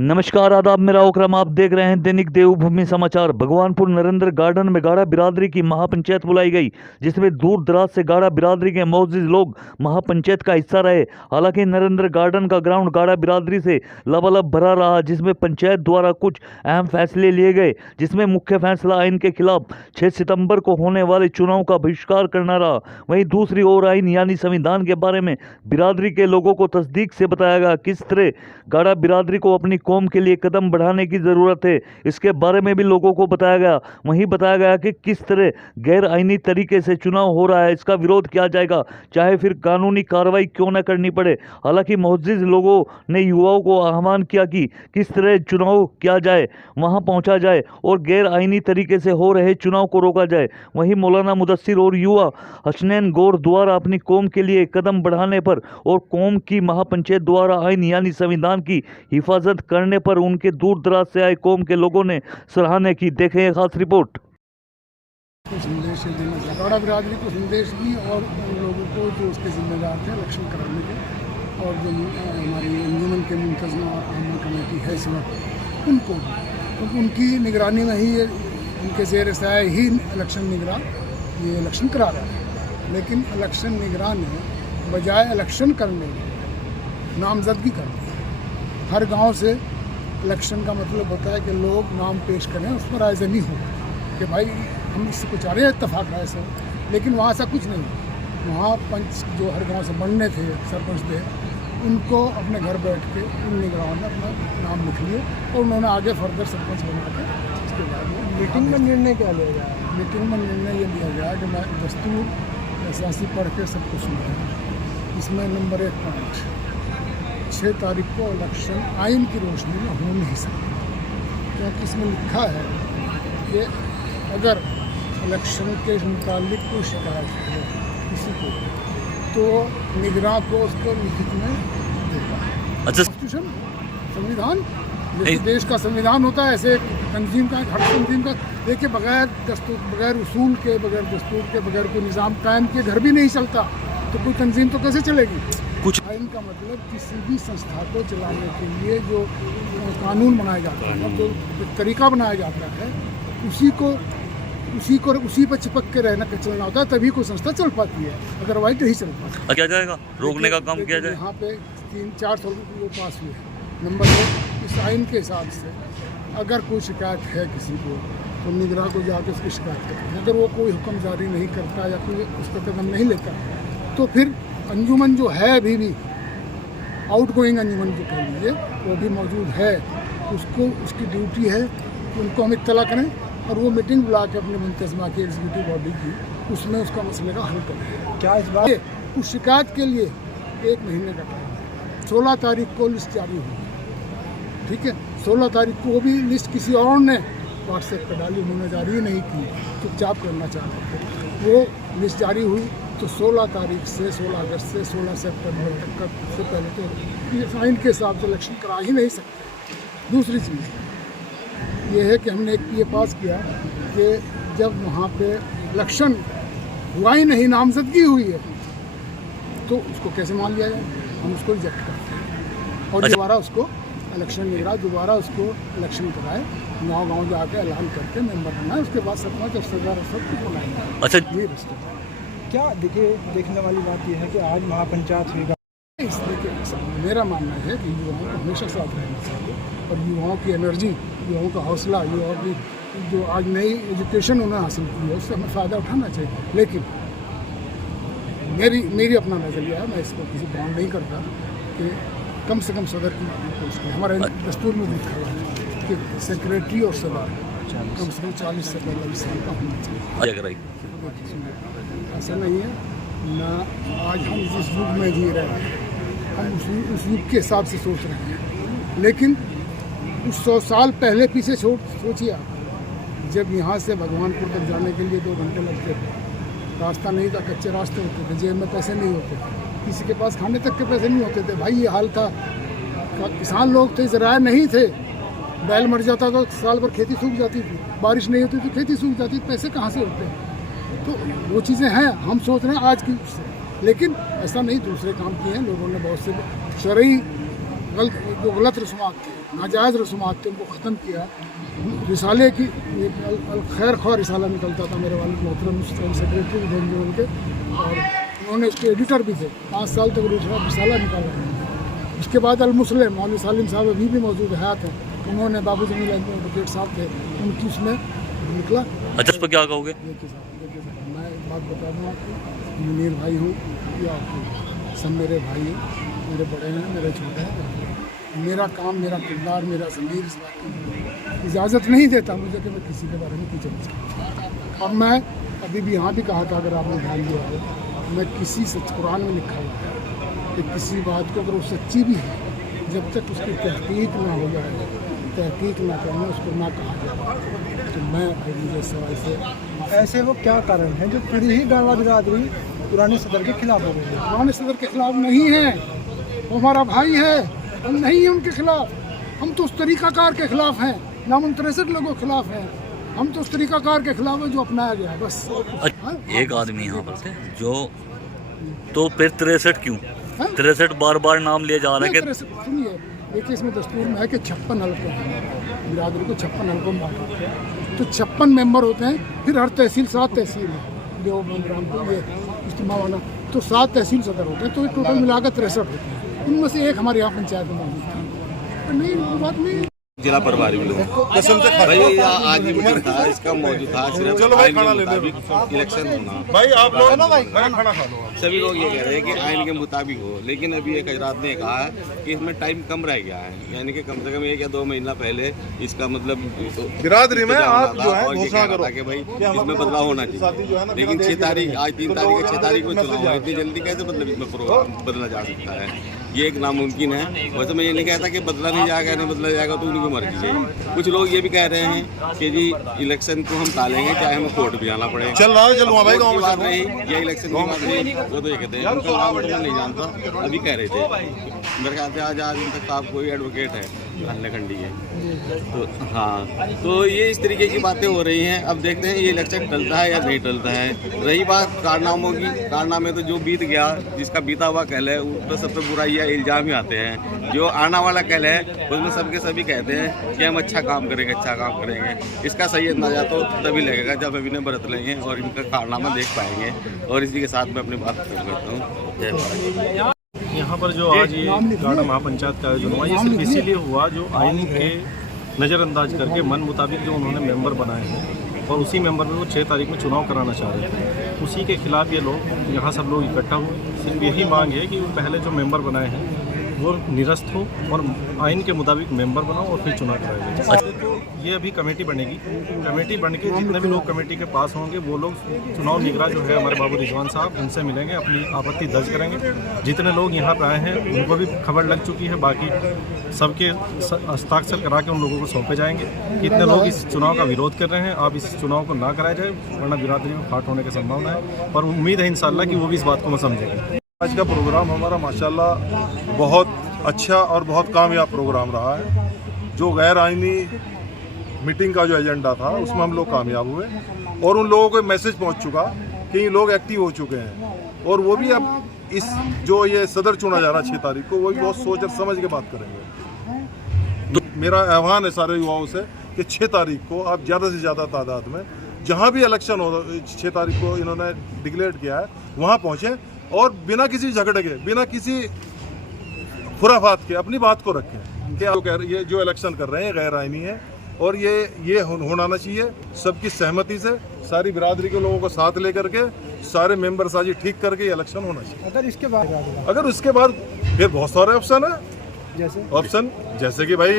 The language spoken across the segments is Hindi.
नमस्कार आदाब, मेरा ओकरम। आप देख रहे हैं दैनिक देवभूमि समाचार। भगवानपुर नरेंद्र गार्डन में गाड़ा बिरादरी की महापंचायत बुलाई गई, जिसमें दूर दराज से गाड़ा बिरादरी के मौजूद लोग महापंचायत का हिस्सा रहे। हालांकि नरेंद्र गार्डन का ग्राउंड गाड़ा बिरादरी से लबालब भरा रहा, जिसमें पंचायत द्वारा कुछ अहम फैसले लिए गए, जिसमें मुख्य फैसला आइन के खिलाफ 6 सितंबर को होने वाले चुनाव का बहिष्कार करना रहा। वहीं दूसरी ओर आइन यानी संविधान के बारे में बिरादरी के लोगों को तस्दीक से बताया गया किस तरह गाड़ा बिरादरी को अपनी कौम के लिए कदम बढ़ाने की ज़रूरत है, इसके बारे में भी लोगों को बताया गया। वहीं बताया गया कि किस तरह गैर आइनी तरीके से चुनाव हो रहा है, इसका विरोध किया जाएगा, चाहे फिर कानूनी कार्रवाई क्यों न करनी पड़े। हालांकि मौजूद लोगों ने युवाओं को आह्वान किया कि किस तरह चुनाव किया जाए, वहां पहुंचा जाए और गैर आइनी तरीके से हो रहे चुनाव को रोका जाए। वहीं मौलाना मुदस्सिर और युवा हसनैन गौर द्वारा अपनी कौम के लिए कदम बढ़ाने पर और कौम की महापंचायत द्वारा आइन यानी संविधान की हिफाजत करने पर उनके दूर दराज से आए कौम के लोगों ने सराहना की। देखें ये खास रिपोर्ट। संदेश देना चाहता गाड़ा बिरादरी को संदेश दी और उन लोगों को जो उसके जिम्मेदार थे इलेक्शन कराने के, और जो हमारी अंजुमन के मुंतज़मा और आमा कमेटी है इस वक्त, उनको तो उनकी निगरानी में ही उनके ज़ेर साया ही इलेक्शन निगरां ये इलेक्शन करा रहा है। लेकिन इलेक्शन निगरान ने बजाय इलेक्शन करने नामजदगी कर दी। हर गांव से इलेक्शन का मतलब होता है कि लोग नाम पेश करें, उस पर रायज़नी हो कि भाई हम इससे कुछ आ रहे हैं इत्तफाक राय से। लेकिन वहाँ ऐसा कुछ नहीं। वहाँ पंच जो हर गांव से बनने थे, सरपंच थे, उनको अपने घर बैठ के उन निगरानों ने अपना नाम लिख लिए और उन्होंने आगे फर्दर सरपंच बना के उसके बाद मीटिंग में निर्णय क्या लिया गया? मीटिंग में निर्णय ये लिया गया कि मैं दस्तूर एहसासी पढ़ के सब कुछ सुना। इसमें नंबर 1 पॉइंट 6 तारीख को इलेक्शन आइन की रोशनी में हो नहीं सकता, क्योंकि इसमें लिखा है कि अगर इलेक्शन के मुतालिक कोई शिकायत है किसी को, तो निगरान को उसको लिखित में देगा। अच्छा, कॉन्स्टिट्यूशन संविधान जैसे देश का संविधान होता है, ऐसे तंजीम का हर तंजीम का देखिए, बगैर दस्तूर, बगैर उसूल के, बगैर दस्तूर के, बगैर कोई निज़ाम कायम किए घर भी नहीं चलता, तो कोई तंजीम तो कैसे चलेगी। कुछ आइन का मतलब किसी भी संस्था को चलाने के लिए जो कानून बनाया जाता है, जो तरीका बनाया जाता है, उसी पर चिपक के रहना चलना होता है, तभी कोई संस्था चल पाती है, अदरवाइज नहीं चल पाती। क्या जाएगा, रोकने का काम किया जाए। यहाँ पे 3-4 साल वो पास हुए। नंबर 1, इस आइन के हिसाब से अगर कोई शिकायत है किसी को, तो निगरान को जाकर उसकी शिकायत करते हैं। अगर वो कोई हुक्म जारी नहीं करता या कोई उस पर कदम नहीं लेता, तो फिर अंजुमन जो है अभी भी आउट गोइंग अंजुमन जो कह लीजिए वो भी मौजूद है, उसको उसकी ड्यूटी है कि उनको हम इत्तला करें और वो मीटिंग बुला के अपने मुंतज़मा की एग्जीक्यूटिव बॉडी की, उसमें उसका मसले का हल करें। क्या इस बार उस शिकायत के लिए 1 महीने का टाइम है। 16 तारीख को लिस्ट जारी हुई, ठीक है। 16 तारीख को वो भी लिस्ट किसी और ने व्हाट्सएप पर डाली, उन्होंने जारी नहीं की, चुपचाप करना चाहते थे। वो लिस्ट जारी हुई तो 16 तारीख से 16 अगस्त से 16 सितंबर तक का से पहले तो आइन के हिसाब से इलेक्शन करा ही नहीं सकते। दूसरी चीज़ ये है कि हमने एक ये पास किया कि जब वहाँ पे इलेक्शन हुआ ही नहीं, नामजदगी हुई है, तो उसको कैसे मान लिया जाए, हम उसको रिजेक्ट करते हैं और दोबारा उसको इलेक्शन निगरान दोबारा उसको इलेक्शन कराए, गाँव जाके ऐलान करके मेंबर बनाए, उसके बाद सरपंच और सरदार सब कुछ बनाएंगे। अच्छा, ये रस्ता क्या देखने वाली बात यह है कि आज महापंचायत हुई। इस तरीके से मेरा मानना है कि युवाओं को हमेशा साथ रहना चाहिए और युवाओं की एनर्जी, युवाओं का हौसला, युवाओं की जो आज नई एजुकेशन उन्होंने हासिल की है, उससे हमें फ़ायदा उठाना चाहिए। लेकिन मेरी अपना नज़रिया है, मैं इसको किसी बाउंड नहीं करता कि कम से कम सदर की पोस्ट है। हमारे दस्तूर में लिखा हुआ है कि सेक्रेटरी और सदर कम से कम 40 से 45 साल का होना चाहिए। ऐसा नहीं है ना, आज हम जिस युग में जी रहे हैं, हम उस युग के हिसाब से सोच रहे हैं, लेकिन उस 100 साल पहले पीछे सोचिए आप, जब यहाँ से भगवानपुर तक जाने के लिए 2 घंटे लगते थे, रास्ता नहीं था, कच्चे रास्ते होते थे, जेब में पैसे नहीं होते थे, किसी के पास खाने तक के पैसे नहीं होते थे। भाई ये हाल था, किसान लोग थे, ज़राए नहीं थे, बैल मर जाता तो साल भर खेती सूख जाती थी, बारिश नहीं होती तो खेती सूख जाती, पैसे कहाँ से होते हैं। तो वो चीज़ें हैं, हम सोच रहे हैं आज की से, लेकिन ऐसा नहीं, दूसरे काम किए हैं लोगों ने, बहुत से शरई जो गलत रस्मात थे, नाजायज़ रस्मात थे, उनको ख़त्म किया। रिसाले की खैर ख्वाह रिसाला निकलता था मेरे वालिद मोहतरम सेक्रेटरी थे अंजुमन के, और उन्होंने उसके एडिटर भी थे। 5 साल तक रिसाला निकाला। उसके बाद अल-मुस्लिम मौलवी सालिम साहब अभी भी मौजूद हयात हैं, उन्होंने बाबू जमील एडवोकेट साहब थे, उनकी उसमें निकला। अच्छा, इस पर क्या कहोगे? देखिए साहब, मैं एक बात बता दूँ आपको, मुनीर भाई हूँ या सब मेरे भाई हैं, मेरे बड़े हैं, मेरे छोटे हैं। मेरा काम, मेरा किरदार, मेरा ज़मीर इस बात की इजाज़त नहीं देता मुझे कि मैं किसी के बारे में कुछ बोल सकूँ। और मैं अभी भी यहाँ भी कहा था, अगर आपने ध्यान दिया हो, मैं किसी सच कुरान में लिखा हुआ है कि किसी बात को अगर वो सच्ची भी है, जब तक उसकी तहकीक ना हो जाए, तहकीक ना करना, उसको ना कहा जाए, तो मैं फिर मुझे सवाल से ऐसे वो क्या कारण है जो पूरी ही गाड़ा बिरादरी पुराने सदर के खिलाफ हो गई है? पुराने सदर के खिलाफ नहीं है, वो हमारा भाई है, हम नहीं हैं उनके खिलाफ। हम तो उस तरीक़ाकार के खिलाफ हैं, नाम 63 लोगों के खिलाफ हैं। हम तो उस तरीक़ाकार के खिलाफ है जो अपनाया गया है, बस। एक आदमी यहाँ पर थे जो, तो फिर 63 क्यों? हाँ? 63 बार बार नाम लिया जा रहा है कि सुनिए, देखिए इसमें दस्तूर में है कि 56 हल्कों हैं, बिरादरी को 56 हल्कों में बांटा होते हैं, तो 56 मेंबर होते हैं। फिर हर तहसील 7 तहसील है, जो रामपुर ये इज्तिमा वाला, तो 7 तहसील सदर होते हैं, तो ये टोटल मिलाकर 63 होते हैं। इनमें से एक हमारे यहाँ पंचायत में मौजूद था। नहीं, वो बात नहीं। जिला प्रभारी लोग भाई आज ही मीटिंग था, इसका मौजूद था सिर्फ आइन के मुताबिक इलेक्शन होना। भाई आप लोग खाना खा लो। सभी लोग ये कह रहे हैं कि आइन के मुताबिक हो, लेकिन अभी एक हजरात ने कहा है कि इसमें टाइम कम रह गया है, यानी कि कम से कम 1 या 2 महीना पहले इसका मतलब बिरादरी में आप जो है और ये घोषणा कह रहा करो था कि भाई इसमें बदलाव होना चाहिए। लेकिन 6 तारीख, आज 3 तारीख है, 6 तारीख को चुनाव है, इतनी जल्दी कैसे मतलब इसमें प्रोग्राम बदला जा सकता है? ये एक नामुमकिन है। वैसे मैं ये नहीं कहता कि बदला नहीं जाएगा, नहीं बदला जाएगा, तो उनकी मर्जी है। कुछ लोग ये भी कह रहे हैं कि जी इलेक्शन को हम टालेंगे, चाहे हमें कोर्ट भी आना पड़े। चल रहा है, चलूंगा भाई गाँव में बात रही या इलेक्शन की बात रही, वो तो ये कहते हैं, उनका नाम तो मैं नहीं जानता, अभी कह रहे थे। मेरे ख्याल से आज दिन तक आप कोई एडवोकेट है हल्लेखंडी है, तो हाँ, तो ये इस तरीके की बातें हो रही हैं। अब देखते हैं ये इलेक्शन टलता है या नहीं टलता है। रही बात कारनामों की, कारनामे तो जो बीत गया, जिसका बीता हुआ कल है, उस पर सबसे बुरा या इल्ज़ाम ही आते हैं। जो आना वाला कल है उसमें सबके सभी कहते हैं कि हम अच्छा काम करेंगे, अच्छा काम करेंगे। इसका सही अंदाजा तो तभी लगेगा जब हम इन्हें बरत लेंगे और इनका कारनामा देख पाएंगे। और इसी के साथ मैं अपनी बात खत्म करता हूँ। जय भारत। यहाँ पर जो आज ये गाड़ा महापंचायत का आयोजन हुआ, ये सिर्फ इसीलिए हुआ जो आइन के नज़रअंदाज करके मन मुताबिक जो उन्होंने मेंबर बनाए हैं, और उसी मेंबर में वो 6 तारीख में चुनाव कराना चाह रहे थे, उसी के खिलाफ ये लोग यहाँ सब लोग इकट्ठा हुए। सिर्फ यही मांग है कि वो पहले जो मेंबर बनाए हैं वो निरस्त हो और आइन के मुताबिक मेंबर बनाओ और फिर चुनाव कराया जाए। तो ये अभी कमेटी बनेगी, कमेटी बन के जितने भी लोग कमेटी के पास होंगे वो लोग चुनाव निगरां जो है हमारे बाबू रिजवान साहब, उनसे मिलेंगे, अपनी आपत्ति दर्ज करेंगे। जितने लोग यहाँ पर आए हैं उनको भी खबर लग चुकी है, बाकी सबके हस्ताक्षर करा के उन लोगों को सौंपे जाएंगे। कितने लोग इस चुनाव का विरोध कर रहे हैं, आप इस चुनाव को ना कराया जाए, वरना बिरादरी में फाट होने की संभावना है। और उम्मीद है इंशाल्लाह कि वो भी इस बात को समझेंगे। आज का प्रोग्राम हमारा माशाल्लाह बहुत अच्छा और बहुत कामयाब प्रोग्राम रहा है। जो गैर आइनी मीटिंग का जो एजेंडा था उसमें हम लोग कामयाब हुए और उन लोगों को मैसेज पहुंच चुका कि ये लोग एक्टिव हो चुके हैं और वो भी अब इस जो ये सदर चुना जा रहा है 6 तारीख को, वो भी बहुत सोच और समझ के बात करेंगे। तो मेरा आह्वान है सारे युवाओं से कि 6 तारीख को आप ज़्यादा से ज़्यादा तादाद में जहाँ भी इलेक्शन हो 6 तारीख को इन्होंने डिक्लेयर किया है वहाँ पहुँचें और बिना किसी झगड़े के, बिना किसी खुराफात के अपनी बात को रखें कि आप ये जो इलेक्शन कर रहे हैं गैर आइनी है और ये होना चाहिए सबकी सहमति से, सारी बिरादरी के लोगों को साथ लेकर के, सारे मेंबर साजी ठीक करके ये इलेक्शन होना चाहिए। अगर उसके बाद फिर बहुत सारे ऑप्शन है, जैसे कि भाई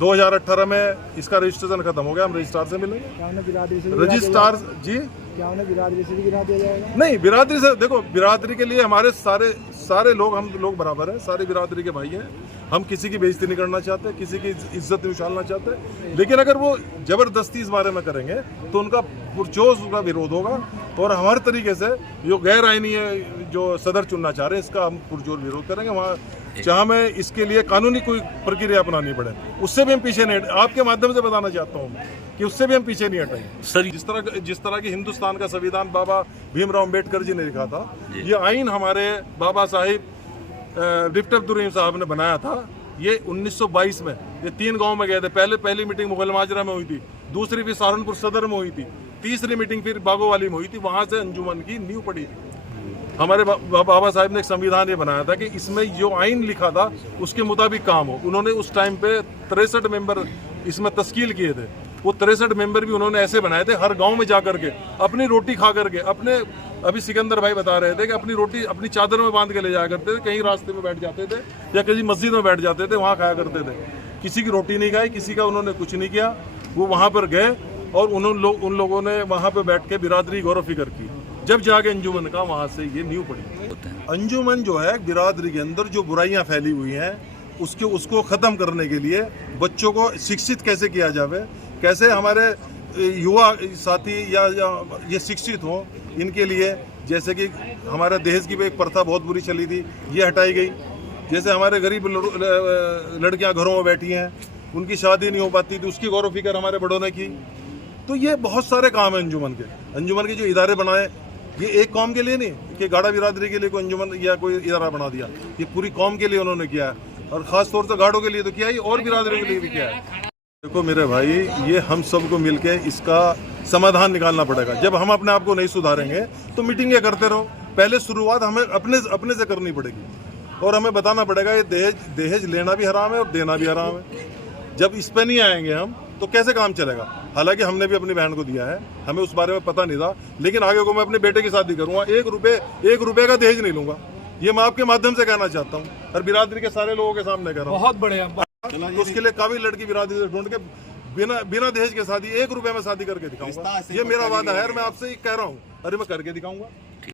2018 में इसका रजिस्ट्रेशन खत्म हो गया, हम रजिस्ट्रार से मिलेंगे। रजिस्ट्रार जी क्या उन्हें बिरादरी से भी गिरा दिया जाएगा? नहीं, बिरादरी से देखो, बिरादरी के लिए हमारे सारे लोग, हम लोग बराबर हैं, सारी बिरादरी के भाई हैं। हम किसी की बेइज्जती नहीं करना चाहते, किसी की इज्जत नहीं उछालना चाहते, लेकिन अगर वो जबरदस्ती इस बारे में करेंगे तो उनका पुरजोर उनका विरोध होगा और हमारे तरीके से जो गैर आइनी है जो सदर चुनना चाह रहे हैं इसका हम पुरजोर विरोध करेंगे। वहाँ जहाँ में इसके लिए कानूनी कोई प्रक्रिया अपनानी पड़े उससे भी हम पीछे नहीं, आपके माध्यम से बताना चाहता हूँ कि उससे भी हम पीछे नहीं हटेंगे। सर, जिस तरह की हिंदुस्तान का संविधान बाबा भीमराव अम्बेडकर जी ने लिखा था, ये आइन हमारे बाबा साहिब डिप्टी अब्दुल रहीम साहब ने बनाया था ये 1922 में ये 3 गांव में गए थे। पहली मीटिंग मुगल माजरा में हुई थी, दूसरी फिर सहारनपुर सदर में हुई थी, तीसरी मीटिंग फिर बागोवाली में हुई थी। वहां से अंजुमन की नींव पड़ी थी। हमारे बाबा साहब ने एक संविधान ये बनाया था कि इसमें जो आइन लिखा था उसके मुताबिक काम हो। उन्होंने उस टाइम पे 63 मेंबर इसमें तश्कील किए थे। वो 63 मेंबर भी उन्होंने ऐसे बनाए थे, हर गांव में जा करके अपनी रोटी खा करके, अपने अभी सिकंदर भाई बता रहे थे कि अपनी रोटी अपनी चादर में बांध के ले जाया करते थे, कहीं रास्ते में बैठ जाते थे या किसी मस्जिद में बैठ जाते थे, वहाँ खाया करते थे। किसी की रोटी नहीं खाई, किसी का उन्होंने कुछ नहीं किया। वो वहाँ पर गए और उन लोगों ने वहाँ पर बैठ के बिरादरी गौरव फिक्र की। जब जाके अंजुमन का वहाँ से ये नींव पड़ी। अंजुमन जो है बिरादरी के अंदर जो बुराइयां फैली हुई हैं उसको ख़त्म करने के लिए बच्चों को शिक्षित कैसे किया जाए, कैसे हमारे युवा साथी या ये शिक्षित हों, इनके लिए जैसे कि हमारे दहेज की भी एक प्रथा बहुत बुरी चली थी, ये हटाई गई। जैसे हमारे गरीब लड़कियां घरों में बैठी हैं, उनकी शादी नहीं हो पाती थी, उसकी गौरव फिक्र हमारे बड़ों ने की। तो ये बहुत सारे काम हैं अंजुमन के जो इदारे बनाए, ये एक कौम के लिए नहीं कि गाड़ा बिरादरी के लिए कोई अंजुमन या कोई इदारा बना दिया, ये पूरी कौम के लिए उन्होंने किया है। और ख़ास तौर से गाड़ों के लिए तो किया ही, और बिरादरी के लिए भी किया है। देखो मेरे भाई, ये हम सबको मिलके इसका समाधान निकालना पड़ेगा। जब हम अपने आप को नहीं सुधारेंगे तो मीटिंगें करते रहो। पहले शुरुआत हमें अपने से करनी पड़ेगी और हमें बताना पड़ेगा ये दहेज लेना भी हराम है और देना भी हराम है। जब इस पे नहीं आएंगे हम तो कैसे काम चलेगा। हालांकि हमने भी अपनी बहन को दिया है, हमें उस बारे में पता नहीं था, लेकिन आगे को मैं अपने बेटे की शादी करूंगा, 1 रुपए का दहेज नहीं लूंगा। ये मैं आपके माध्यम से कहना चाहता हूँ और बिरादरी के सारे लोगों के सामने कह रहा हूँ। बहुत बढ़िया। तो उसके लिए काबिल लड़की बिरादरी से ढूंढ के बिना दहेज के शादी 1 रुपए में शादी करके दिखाऊंगा। ये मेरा वादा है और मैं आपसे कह रहा हूँ, अरे मैं करके दिखाऊंगा।